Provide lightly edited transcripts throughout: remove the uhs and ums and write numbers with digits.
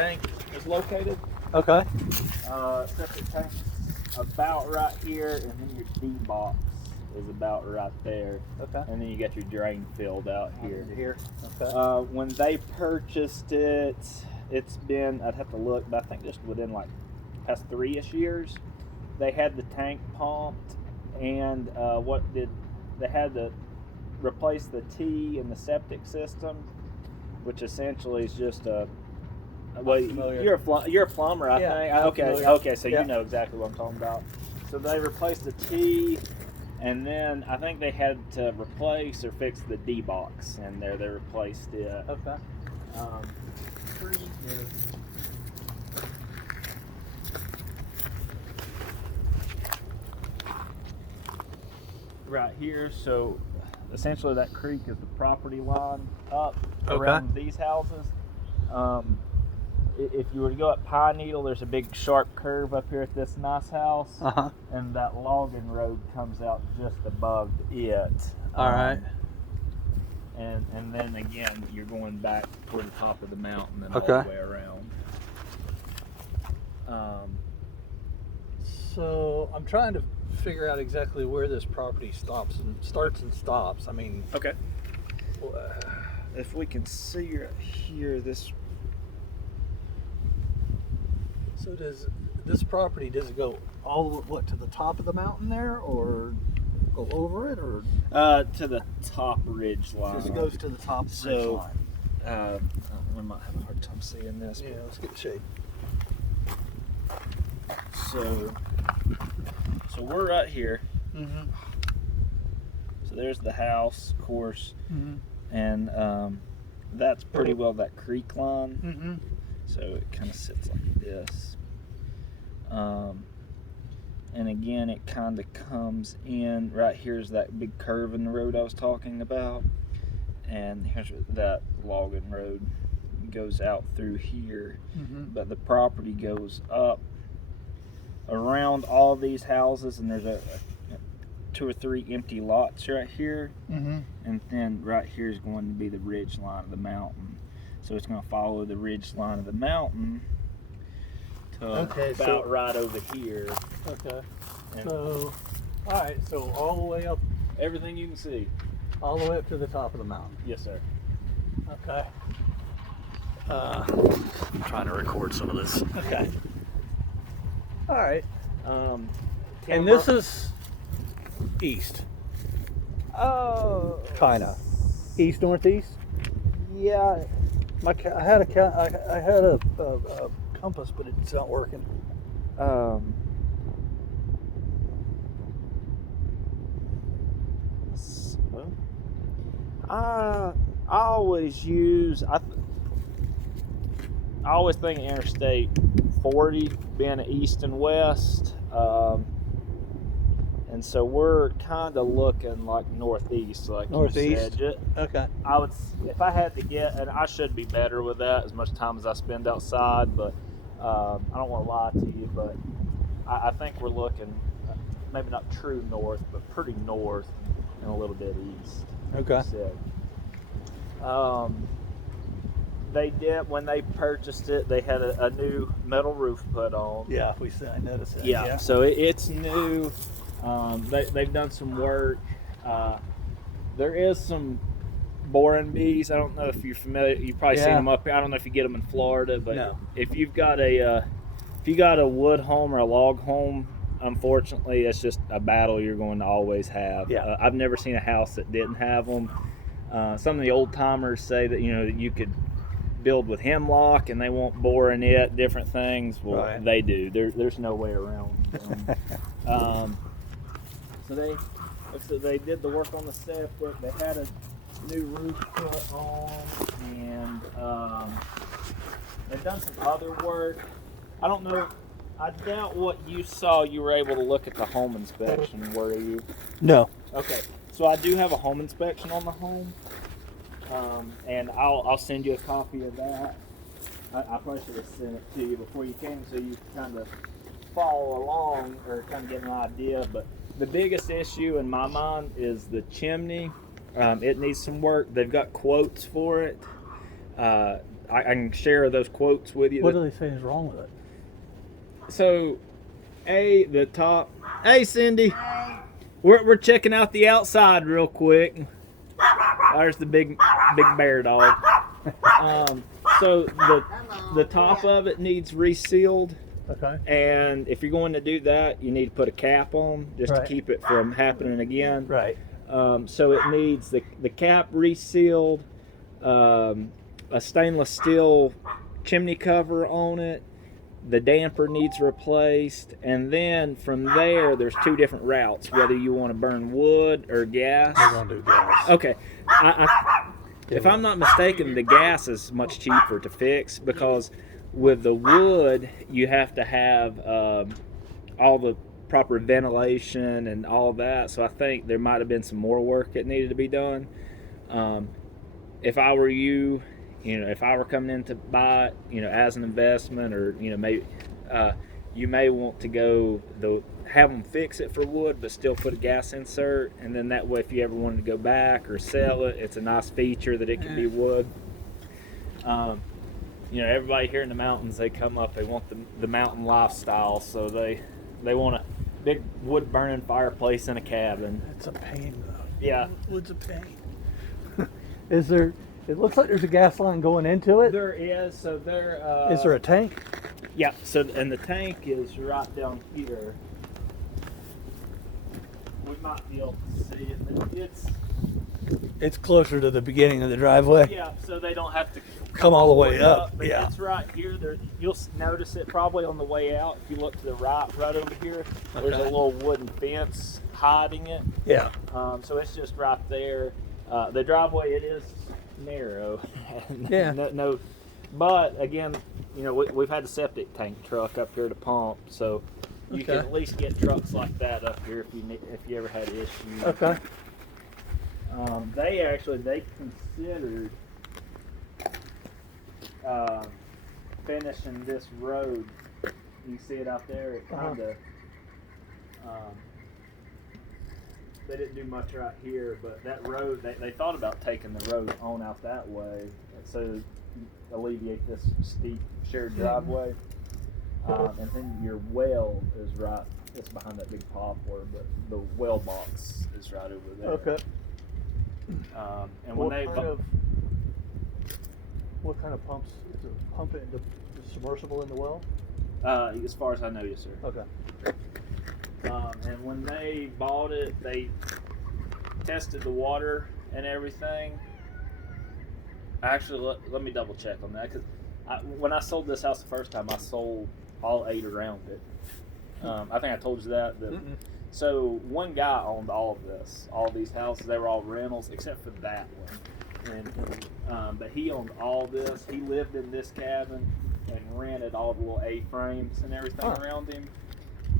tank is located. Okay. Septic tank about right here, and then your D box is about right there. Okay. And then you got your drain field out here. Here. Okay. When they purchased it, it's been, I'd have to look, but I think just within like past 3-ish years, they had the tank pumped, and they had to replace the T in the septic system, which essentially is just a. Well, you're a plumber, I think. Okay, so you know exactly what I'm talking about. So they replaced the T, and then I think they had to replace or fix the D box in there. They replaced it. Okay. Tree is. Right here, so essentially that creek is the property line up around these houses. If you were to go up Pine Needle, there's a big sharp curve up here at this nice house, and that logging road comes out just above it. All right. And then again, you're going back toward the top of the mountain and all the way around. So I'm trying to figure out exactly where this property starts and stops. I mean, okay. If we can see right here, this. So does this property, does it go all to the top of the mountain there, or go over it, or to the top ridge line? Just goes to the top ridge line. I might have a hard time seeing this. Yeah, let's get the shade. So we're right here. Mm-hmm. So there's the house, of course, and that's pretty well that creek line. Mm-hmm. So it kind of sits like this. And again, it kind of comes in. Right here's that big curve in the road I was talking about. And here's that logging road goes out through here. But the property goes up around all these houses, and there's a 2 or 3 empty lots right here. And then right here is going to be the ridge line of the mountain. So it's going to follow the ridge line of the mountain to right over here. Okay. So, all right. So all the way up. Everything you can see. All the way up to the top of the mountain. Yes, sir. Okay. I'm trying to record some of this. Okay. All right. And this is east. Oh. Kinda. East northeast. Yeah. I had a compass, but it's not working. I always use. I always think Interstate 40 being east and west, and so we're kind of looking like northeast, like northeast. You said. Okay. I would, if I had to get, and I should be better with that as much time as I spend outside, but I don't want to lie to you, but I think we're looking maybe not true north, but pretty north and a little bit east. Okay. They did, when they purchased it, they had a new metal roof put on. Yeah, I noticed that. Yeah. So it's new. They've done some work. There is some boring bees. I don't know if you're familiar. You've probably seen them up here. I don't know if you get them in Florida, but if you've got a wood home or a log home, unfortunately, it's just a battle you're going to always have. Yeah. I've never seen a house that didn't have them. Some of the old timers say that you could build with hemlock and they won't bore in it, different things. Well, they do. There's no way around them. So they did the work on the septic. They had a new roof put on, and they've done some other work. I don't know. I doubt what you saw. You were able to look at the home inspection, were you? No. Okay. So I do have a home inspection on the home, and I'll send you a copy of that. I probably should have sent it to you before you came, so you kind of follow along or kind of get an idea. But the biggest issue in my mind is the chimney. It needs some work. They've got quotes for it. I can share those quotes with you. What do they say is wrong with it? So, the top. Hey, Cindy. We're checking out the outside real quick. There's the big bear dog. So the top of it needs resealed. Okay. And if you're going to do that, you need to put a cap on just to keep it from happening again. Right. So it needs the cap resealed, a stainless steel chimney cover on it. The damper needs replaced, and then from there, there's two different routes, whether you want to burn wood or gas. We're going to do gas. Okay. If I'm not mistaken, the gas is much cheaper to fix because with the wood, you have to have all the proper ventilation and all that. So I think there might have been some more work that needed to be done. If I were you, if I were coming in to buy it, as an investment, or maybe you may want to go have them fix it for wood, but still put a gas insert, and then that way, if you ever wanted to go back or sell it, it's a nice feature that it can be wood. Everybody here in the mountains, they come up, they want the mountain lifestyle, so they want a big wood burning fireplace in a cabin. It's a pain, though. Yeah, wood's a pain. Is there? It looks like there's a gas line going into it. There is. So there. Is there a tank? Yeah. So and the tank is right down here. We might be able to see it, but it's closer to the beginning of the driveway. Yeah. So they don't have to come all the way up. But Yeah. It's right here. You'll notice it probably on the way out. If you look to the right over here, there's a little wooden fence hiding it. Yeah. So it's just right there. The driveway, it is narrow. Yeah. No, but again, we've had a septic tank truck up here to pump, so you can at least get trucks like that up here if you ever had issues. Okay. They considered finishing this road. You see it out there. It kind of. They didn't do much right here, but that road, they thought about taking the road on out that way, so alleviate this steep shared driveway. And then your well is right, it's behind that big poplar, but the well box is right over there. Okay. And what kind of pumps? Is it pump it into the submersible in the well? As far as I know, yes, sir. Okay. And when they bought it, they tested the water and everything. Actually, let me double check on that, because when I sold this house the first time, I sold all 8 around it. I think I told you that. So one guy owned all these houses. They were all rentals except for that one. But he owned all this. He lived in this cabin and rented all the little A-frames and everything around him.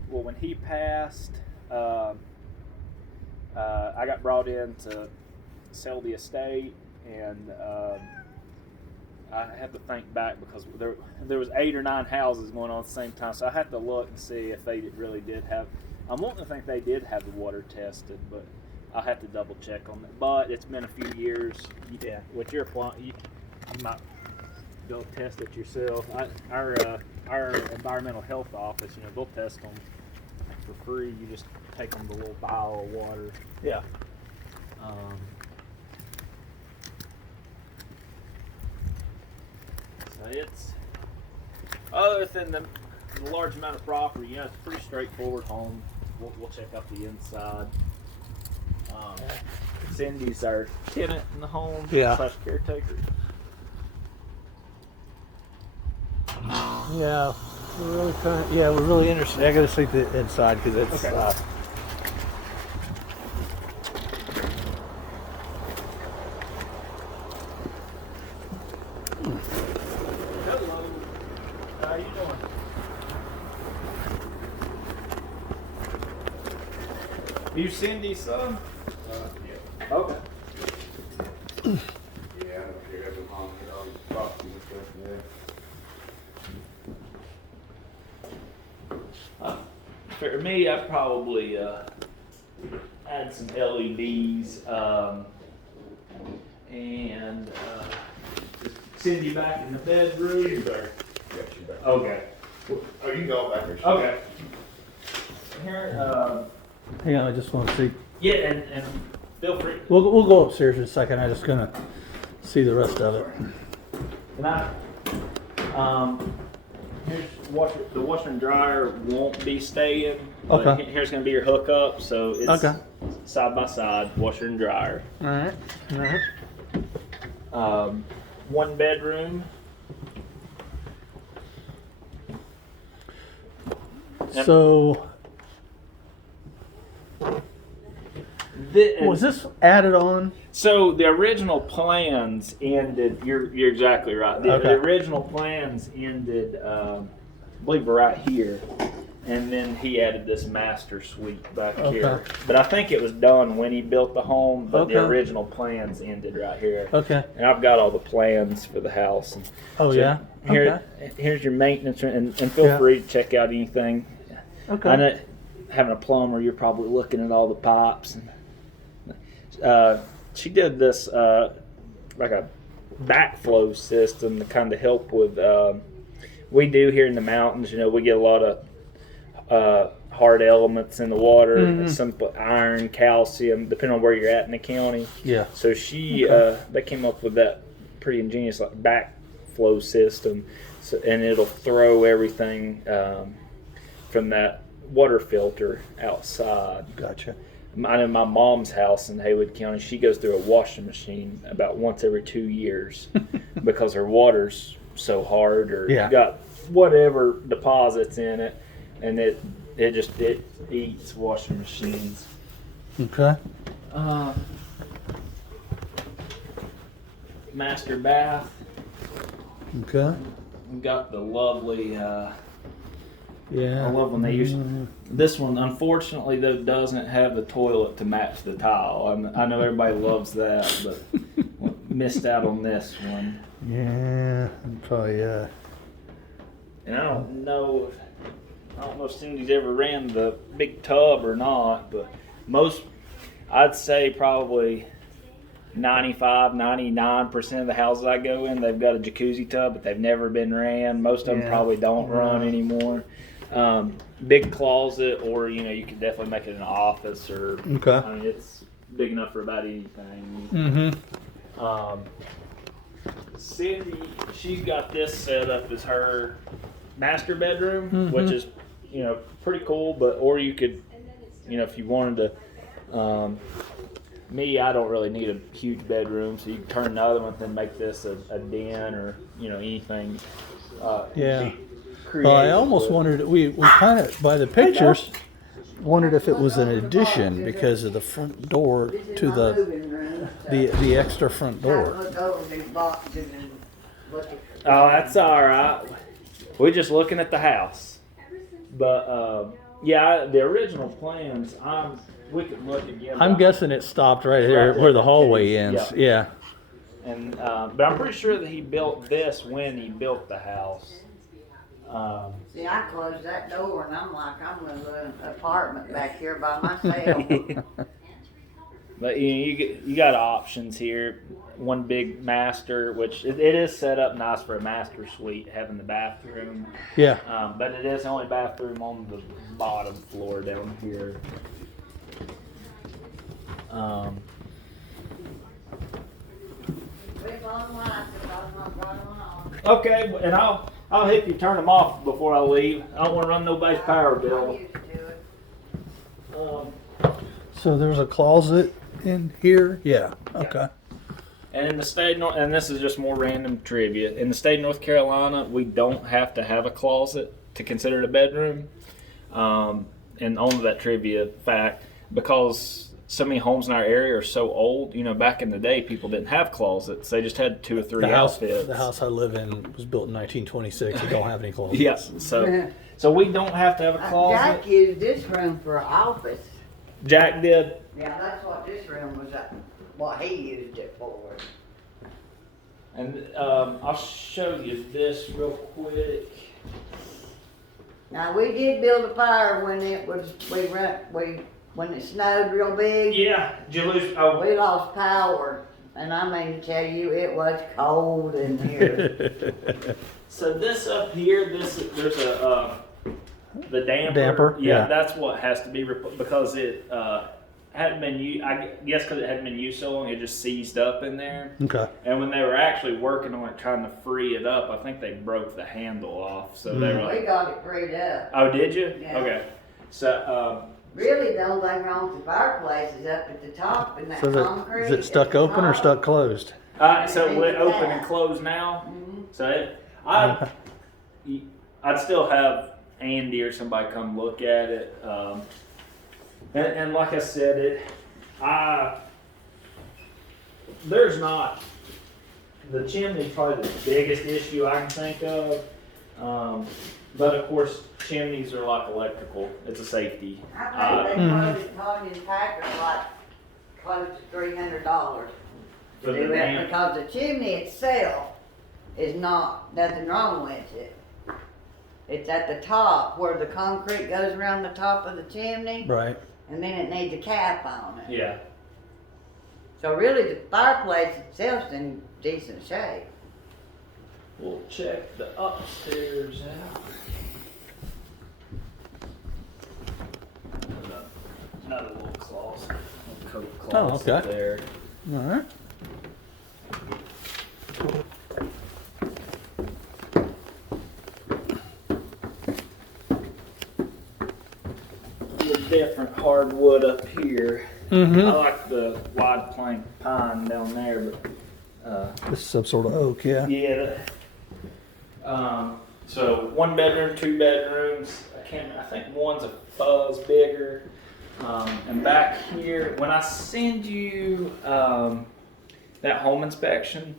Well, when he passed, I got brought in to sell the estate, and I had to think back because there was 8 or 9 houses going on at the same time, so I had to look and see if they really did have. I'm wanting to think they did have the water tested, but I have to double check on that. But it's been a few years. Yeah, with your plant, you might go test it yourself. Our environmental health office, they'll test them for free. You just take them the little vial of water. Yeah. So it's, other than the large amount of property, it's a pretty straightforward home. We'll check out the inside. Cindy's our tenant in the home / caretaker. Yeah, we're really interested. I got to see the inside because it's. Okay. Hello. How you doing? You Cindy's son? Yeah. Okay. Yeah, I don't care if I'm on all these properties and stuff, For me, I'd probably add some LEDs and just send you back in the bedroom. She's back. Yeah, she's back. Okay. Oh, you can go back there. Okay. Here, Hang on, I just want to see. yeah, and feel free. We'll go upstairs in a second. I'm just gonna see the rest of it. Can I? Here's the washer and dryer won't be staying. But Okay. Here's gonna be your hookup, so it's Okay. side by side, washer and dryer. All right. All right. One bedroom. So was this added on? So the original plans ended. You're exactly right. The Okay. original plans ended, I believe, right here, and then he added this master suite back here. But I think it was done when he built the home. But the Okay. original plans ended right here. Okay. And I've got all the plans for the house. And Oh so yeah. Here's your maintenance, and feel Yeah. free to check out anything. Okay. I know, having a plumber, you're probably looking at all the pipes. She did this like a backflow system to kind of help with. We do here in the mountains. You know, we get a lot of hard elements in the water, Mhm. some iron, calcium, depending on where you're at in the county. Yeah. So she, they came up with that pretty ingenious like backflow system, and it'll throw everything from that water filter outside. Gotcha. I know my mom's house in Haywood County, she goes through a washing machine about once every 2 years because her water's so hard or Yeah. got whatever deposits in it, and it eats washing machines. Okay. Master bath. Okay. We got the lovely. Yeah. I love when they use this one. Unfortunately, though, doesn't have the toilet to match the tile. I know everybody loves that, but missed out on this one. Yeah. Probably. And I don't know if Cindy's ever ran the big tub or not, but I'd say probably 99% of the houses I go in, they've got a jacuzzi tub, but they've never been ran. Most of them probably don't run anymore. Big closet, or you could definitely make it an office, or Okay. I mean, it's big enough for about anything. Mm-hmm. Cindy, she's got this set up as her master bedroom, which is pretty cool. Or you could, if you wanted to. Me, I don't really need a huge bedroom, so you can turn the other one and make this a den or anything. Yeah. Creative Well, I almost with. wondered. We kind of by the pictures wondered if it was an addition because of the front door to the extra front door. Oh, that's all right. We're just looking at the house, but the original plans. We could look again. I'm guessing it stopped right here where the hallway ends. Yeah. And but I'm pretty sure that he built this when he built the house. See, I closed that door and I'm like, I'm in an apartment back here by myself. But you got options here. One big master, which it is set up nice for a master suite, having the bathroom. Yeah. But it is the only bathroom on the bottom floor down here. Okay, and I'll help you turn them off before I leave. I don't want to run nobody's power bill. So there's a closet in here. Yeah. Okay. And in the state, and this is just more random trivia. In the state of North Carolina, we don't have to have a closet to consider it a bedroom. And on to that trivia fact, because so many homes in our area are so old, back in the day, people didn't have closets. They just had 2 or 3 outfits. The house I live in was built in 1926. It don't have any closets. Yes. So we don't have to have a closet. Jack used this room for an office. Jack did. Yeah, that's what this room was, what he used it for. And I'll show you this real quick. Now, we did build a fire when when it snowed real big. Yeah, did you lose? Oh, We lost power And I mean to tell you, it was cold in here. So this up here, there's a the damper. Damper, yeah. That's what has to be because it hadn't been used. I guess because it hadn't been used so long, it just seized up in there. Okay. And when they were actually working on it, trying to free it up, I think they broke the handle off. So they were like, We got it freed up. "Oh, did you? Yeah. Okay." So Really, the only thing wrong with the fireplace is up at the top and that So concrete. is it stuck at the open or top. stuck closed? so it open and closed now. Mhm. So I'd still have Andy or somebody come look at it. And like I said, there's not the chimney probably the biggest issue I can think of. But of course, chimneys are like electrical. It's a safety. I think they quoted Tony Packer like close to $300 For to the do it damp. because the chimney itself is nothing wrong with it. It's at the top where the concrete goes around the top of the chimney, Right. and then it needs a cap on it. Yeah. So really, the fireplace itself's in decent shape. We'll check the upstairs out. Another little closet. Coat closet okay. there. All right. The different hardwood up here. Mm-hmm. I like the wide plank pine down there, but This is some sort of oak, yeah. yeah. So 1 bedroom, 2 bedrooms. I think one's a fuzz bigger. And back here, when I send you that home inspection,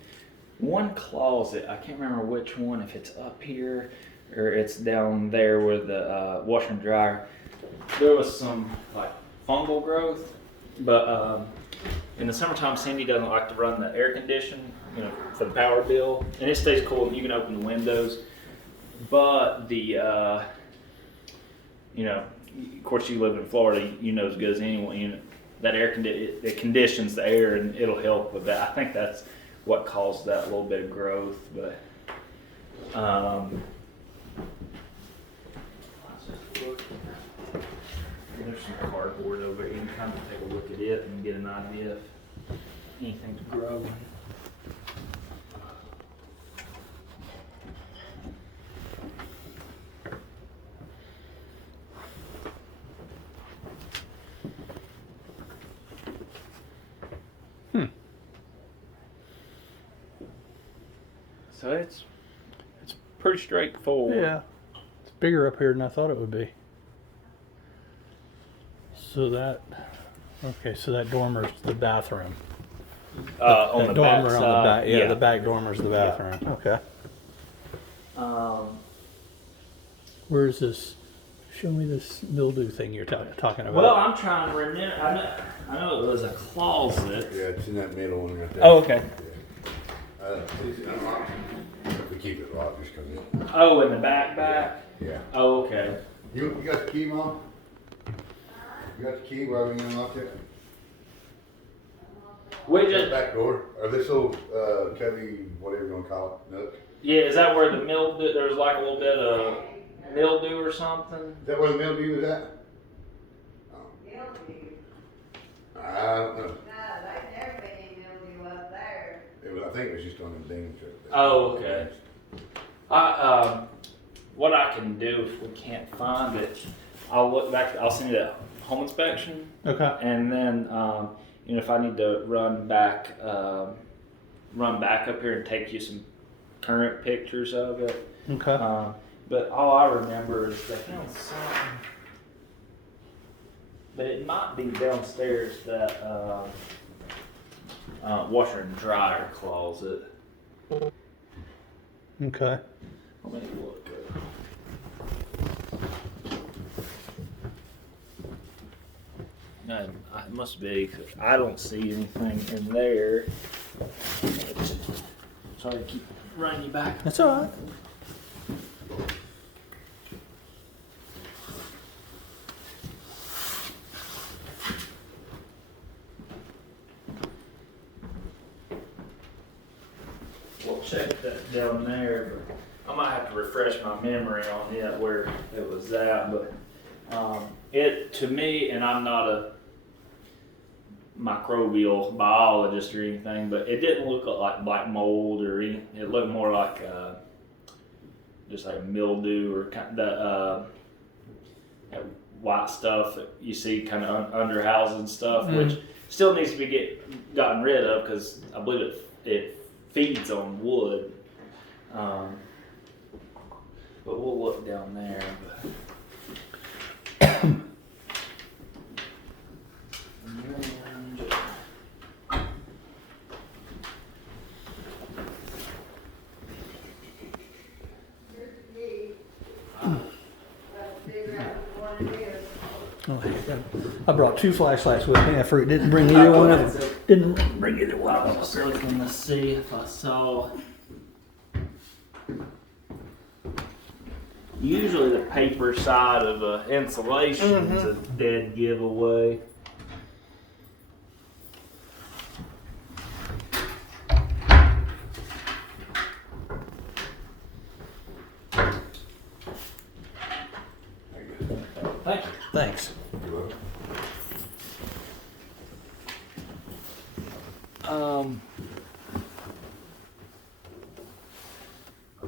one closet, I can't remember which one, if it's up here or it's down there where the washer and dryer, there was some like fungal growth, but in the summertime, Cindy doesn't like to run the air condition, for the power bill, and it stays cool and you can open the windows, but the, of course you live in Florida, you know as good as anyone, that it conditions the air and it'll help with that. I think that's what caused that little bit of growth, but there's some cardboard over here. You can kind of take a look at it and get an idea if anything's growing. So it's pretty straightforward. Yeah. It's bigger up here than I thought it would be. So that dormer's the bathroom. On That the dormer back on side, the back. Yeah, the back dormer's the bathroom. Okay. Where is this? Show me this mildew thing you're talking about. Well, I'm trying to remember. I know it was a closet. Yeah, it's in that middle one right there. Oh, okay. It's unlocked. If we keep it locked, just come in. Oh, in the back. Yeah. Oh, okay. You got the key, Mom? You got the key while we unlocked it? We That just back door, or this little cubby, whatever you want to call it, nook. Is that where the mildew? There was like a little bit of mildew or something. Is that where the mildew was at? Oh, I don't know. No, they've never been any mildew up there. I think it was just on the ding trip. Oh, okay. What I can do if we can't find it, I'll look back. I'll send you that home inspection, Okay. and then if I need to run back up here and take you some current pictures of it. Okay. But all I remember is they found something. But it might be downstairs that washer and dryer closet. Okay. Let me look. No, it must be. 'Cause I don't see anything in there. Sorry to keep running you back. That's all right. that down there, but I might have to refresh my memory on it where it was at. But it to me, and I'm not a microbial biologist or anything, but it didn't look like black mold or anything. It looked more like just like mildew or kind of that white stuff that you see kind of under houses and stuff, which still needs to be gotten rid of because I believe it feeds on wood. But we'll look down there. Oh, I brought 2 flashlights with me. I didn't bring either one of them. Didn't bring either one I of was them. looking to see if I saw. Usually the paper side of insulation is a dead giveaway. Thank you. Thanks.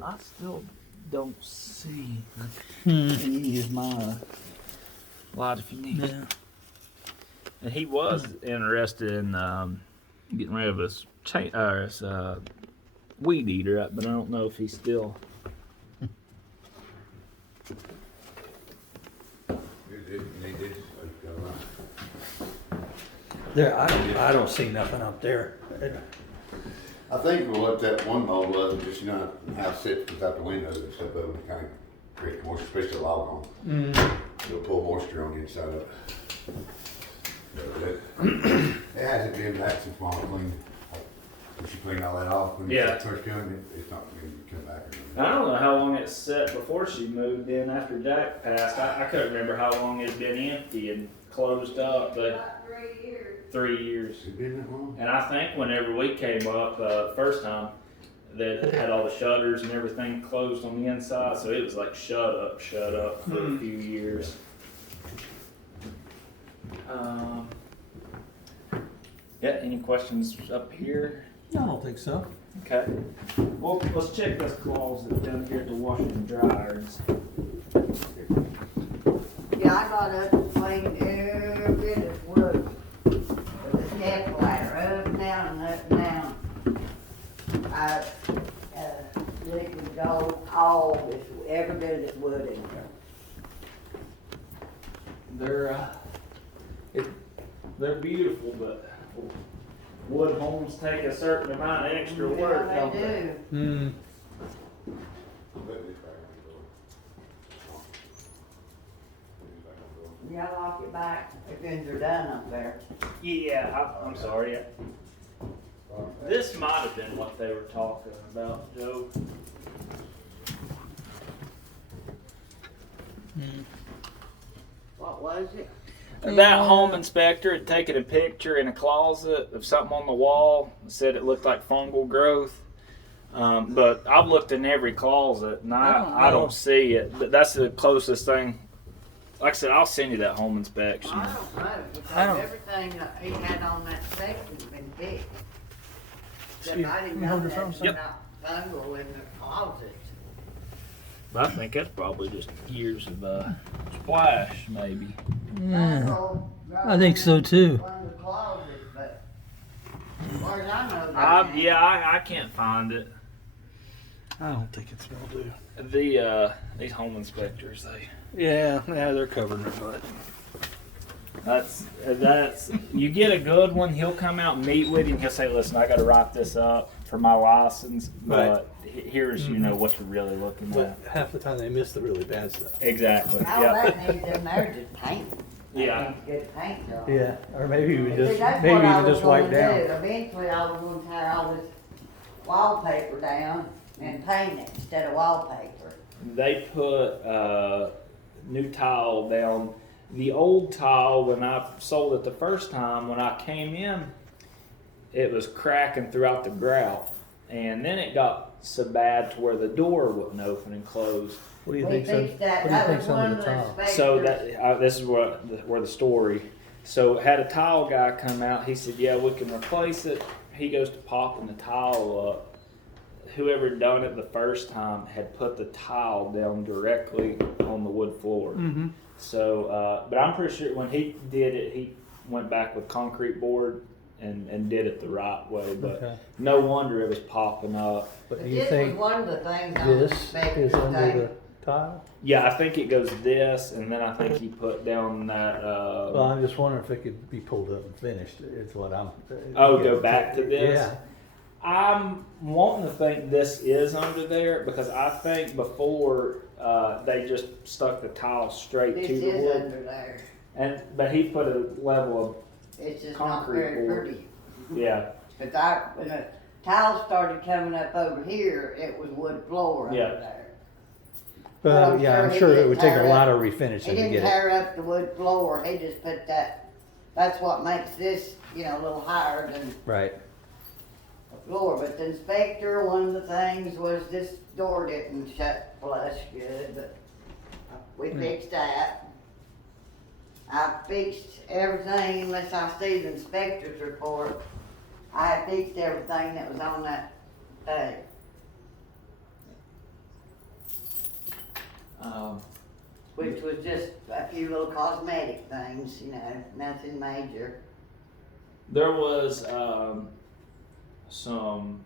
I still don't see. You can use my light if you need. Yeah. And he was interested in getting rid of his weed eater, but I don't know if he's still. There, I don't see nothing up there. I think we'll let that one mold leather just, how it sits without the windows and stuff, but it kind of create moisture, especially the log on. It'll pull moisture on the inside of it. But it hasn't been that since Mama cleaned. When she cleaned all that off, when Yeah. it first came, it's not going to come back. I don't know how long it sat before she moved in after Jack passed. I couldn't remember how long it had been empty and closed up, but About 3 years. 3 years. Has it been that long? And I think whenever we came up first time, that it had all the shutters and everything closed on the inside, so it was like shut up for a few years. Yeah, any questions up here? I don't think so. Okay. Well, let's check this closet down here at the washer and dryers. Yeah, I got up and cleaned every bit of wood. With the step ladder, up and down and up and down. I, liquid gold, all this, every bit of this wood in there. They're beautiful, but wood homes take a certain amount of extra work, Yeah, don't they they? do. Yeah, lock it back if things are done up there. Yeah, I'm sorry. This might have been what they were talking about, Joe. What was it? That home inspector had taken a picture in a closet of something on the wall, said it looked like fungal growth. But I've looked in every closet and I don't see it. But that's the closest thing. Like I said, I'll send you that home inspection. I don't know, because I don't- everything that he had on that section's been fixed. Except See, I didn't you know hold your that phone, was Yep. not fungal in the closet. But I think that's probably just years of splash, maybe. Fungal I think so too. One of the closets, but as far as I know. I can't find it. I don't think it's mildew. These home inspectors, Yeah, they're covering their butt. that's you get a good one, he'll come out and meet with you and he'll say, listen, I gotta write this up for my license, but here's what you're really looking But at. half the time they miss the really bad stuff. Exactly. All Yeah. that needs in there is paint. Yeah. That needs good paint job. Yeah, or maybe we See, just that's maybe what we I can was just wipe gonna down. do. Eventually, I was gonna tear all this wallpaper down and paint it instead of wallpaper. They put new tile down. The old tile, when I sold it the first time, when I came in, it was cracking throughout the grout. And then it got so bad to where the door wouldn't open and close. What do you We think? fixed that, What do you that think's was one under of the the tile? inspectors. So that this is where the story. So had a tile guy come out. He said, "Yeah, we can replace it." He goes to popping the tile up. Whoever done it the first time had put the tile down directly on the wood floor. Mm-hmm. So, but I'm pretty sure when he did it, he went back with concrete board and did it the right way. But Okay. no wonder it was popping up. But But do you this was think one of the things on the this inspector's is under thing. the tile? Yeah, I think it goes this, and then I think he put down that. Well, I'm just wondering if it could be pulled up and finished. It's what I'm. Go back to this? Yeah. I'm wanting to think this is under there because I think before they just stuck the tile straight This to the is wood, under there. but he put a level It's just not Concrete very board. pretty. of yeah. Cause when the tiles started coming up over here, it was wood floor under Yeah. there. But I'm yeah, sure I'm he sure it didn't would take a tear lot up- of He refinishing to didn't get it. tear up the wood floor, he just put that's what makes this, a little higher than Right. the floor. But the inspector, one of the things was this door didn't shut flush good, but we fixed that. I fixed everything unless I see the inspector's report. I had fixed everything that was on that thing. Which was just a few little cosmetic things, nothing major. There was some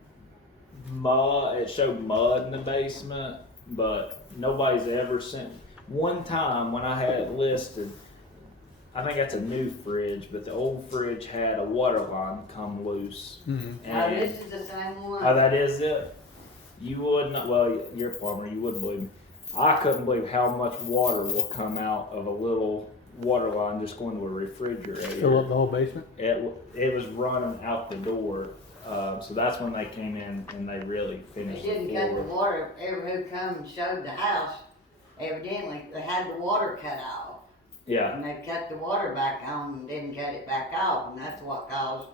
mud. It showed mud in the basement, but nobody's ever sent. One time when I had it listed, I think that's a new fridge, but the old fridge had a water line come loose. Mm-hmm. Oh, this is the same one. Oh, that is it? You would not, well, you're a plumber, you wouldn't believe me. I couldn't believe how much water will come out of a little water line just going to a refrigerator. Fill up the whole basement? It was running out the door. So that's when they came in and they really They finished didn't the cut the floor. water, ever who come and showed the house, evidently, they had the water cut off. Yeah. And they cut the water back on and didn't cut it back off, and that's what caused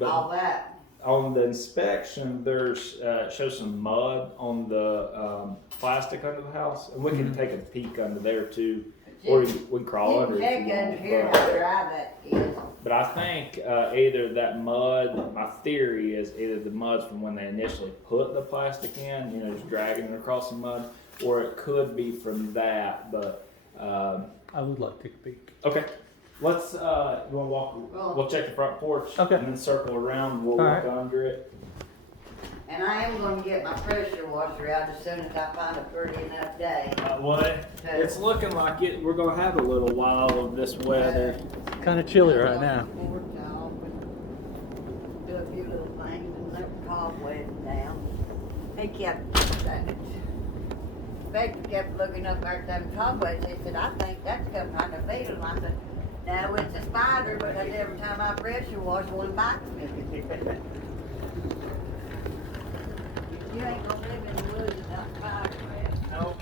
all But that. on the inspection, there's shows some mud on the plastic under the house. And we can take a peek under there too. Or we can crawl You under can it. check if you under want, here but- how dry that is. But I think either that mud, my theory is either the mud's from when they initially put the plastic in, just dragging it across the mud, or it could be from that. But I would like to take a peek. okay, let's. You want to walk? Well- We'll check the front porch, Okay. and then circle around. We'll All walk right. under it. And I am gonna get my pressure washer out as soon as I find a pretty enough day. What? It's looking like it. We're gonna have a little while of this weather. Kind of chilly right now. Do a few little things and let the cobwebs down. He kept, that inspector kept looking up at them cobwebs. He said, I think that's some kind of beetle. I said, no, it's a spider, because every time I pressure wash, one bites me. You ain't gonna live in the woods without spider webs. No.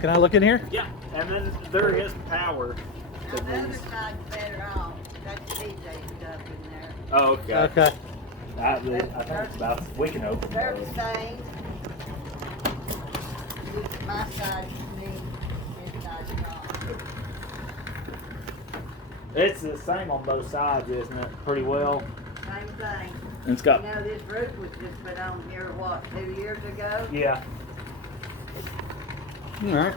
Can I look in here? Yeah, and then there is power Now, to the other these. side's better off. That's DJ stuff in there. Oh, okay. Okay. I think it's about. We can open They're those. the same. My side's me, his side's wrong. It's the same on both sides, isn't it? Pretty well. Same thing. And it's got. This roof was just put on here, what, 2 years ago? Yeah. All right.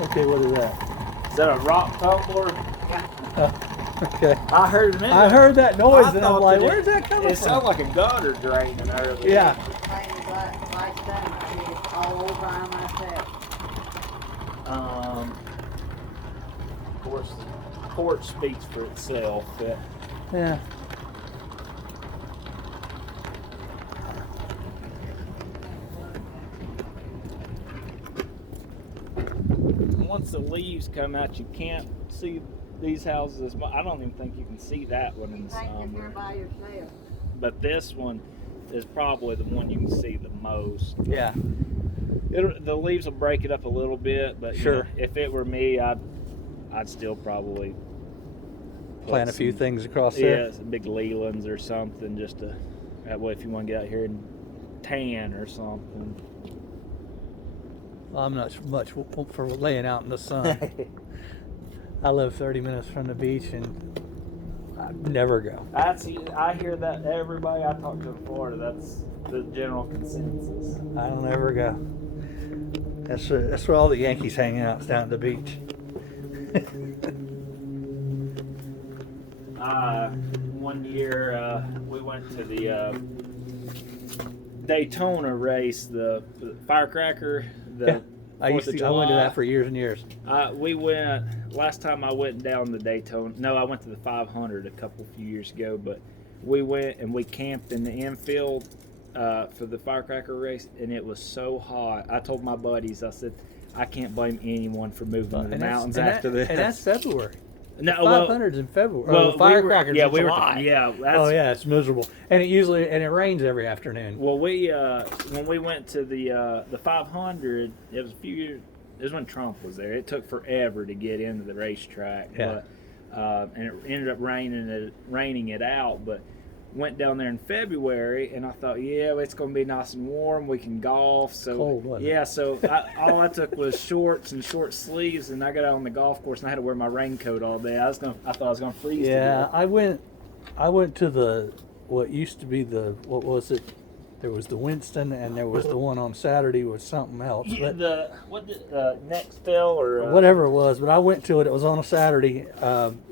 Okay, what is that? Is that a rock tumbler? Okay. I heard it. I heard that noise I and I'm thought like, that where's that coming It from? sounded like a gutter draining earlier. Yeah. Painted like stone. I did it all over by myself. Of course, the porch speaks for itself. Yeah. Once the leaves come out, you can't see these houses as much. I don't even think you can see that one in You the painted here summer. by yourself. But this one is probably the one you can see the most. Yeah. The leaves will break it up a little bit, but Sure. if it were me, I'd still probably plant a few some- things across Yeah, there. some big Lelands or something, just to that way if you want to get out here and tan or something. I'm not much for laying out in the sun. I live 30 minutes from the beach and I never go. I hear that everybody I talk to in Florida, that's the general consensus. I don't ever go. That's where all the Yankees hang out, is down at the beach. One year we went to the Daytona race, the firecracker. Yeah, I 4th of I went to July. that for years and years. We went last time I went down the Daytona. No, I went to the 500 few years ago. But we went and we camped in the infield for the firecracker race, and it was so hot. I told my buddies, I said, I can't blame anyone for moving to the mountains after this. And that's February. No, 500's in February. well, the firecrackers yeah, in we were. July. Yeah, that's, Oh yeah, it's miserable, and it rains every afternoon. Well, we when we went to the 500, it was a few years. It was when Trump was there. It took forever to get into the racetrack, Yeah. but and it ended up raining it out. But went down there in February, and I thought, yeah, it's going to be nice and warm. We can golf. So Cold, wasn't it? yeah, so all I took was shorts and short sleeves, and I got out on the golf course, and I had to wear my raincoat all day. I thought I was going to freeze. to Yeah, death. I went to what used to be what was it? There was the Winston, and there was the one on Saturday with something else. Yeah, But Nextel or whatever it was, but I went to it. It was on a Saturday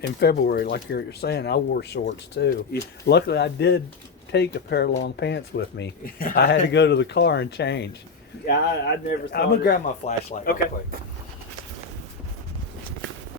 in February, like you're saying. I wore shorts too. Yeah. Luckily, I did take a pair of long pants with me. I had to go to the car and change. Yeah, I never. I'm gonna grab my flashlight. Okay. Real quick.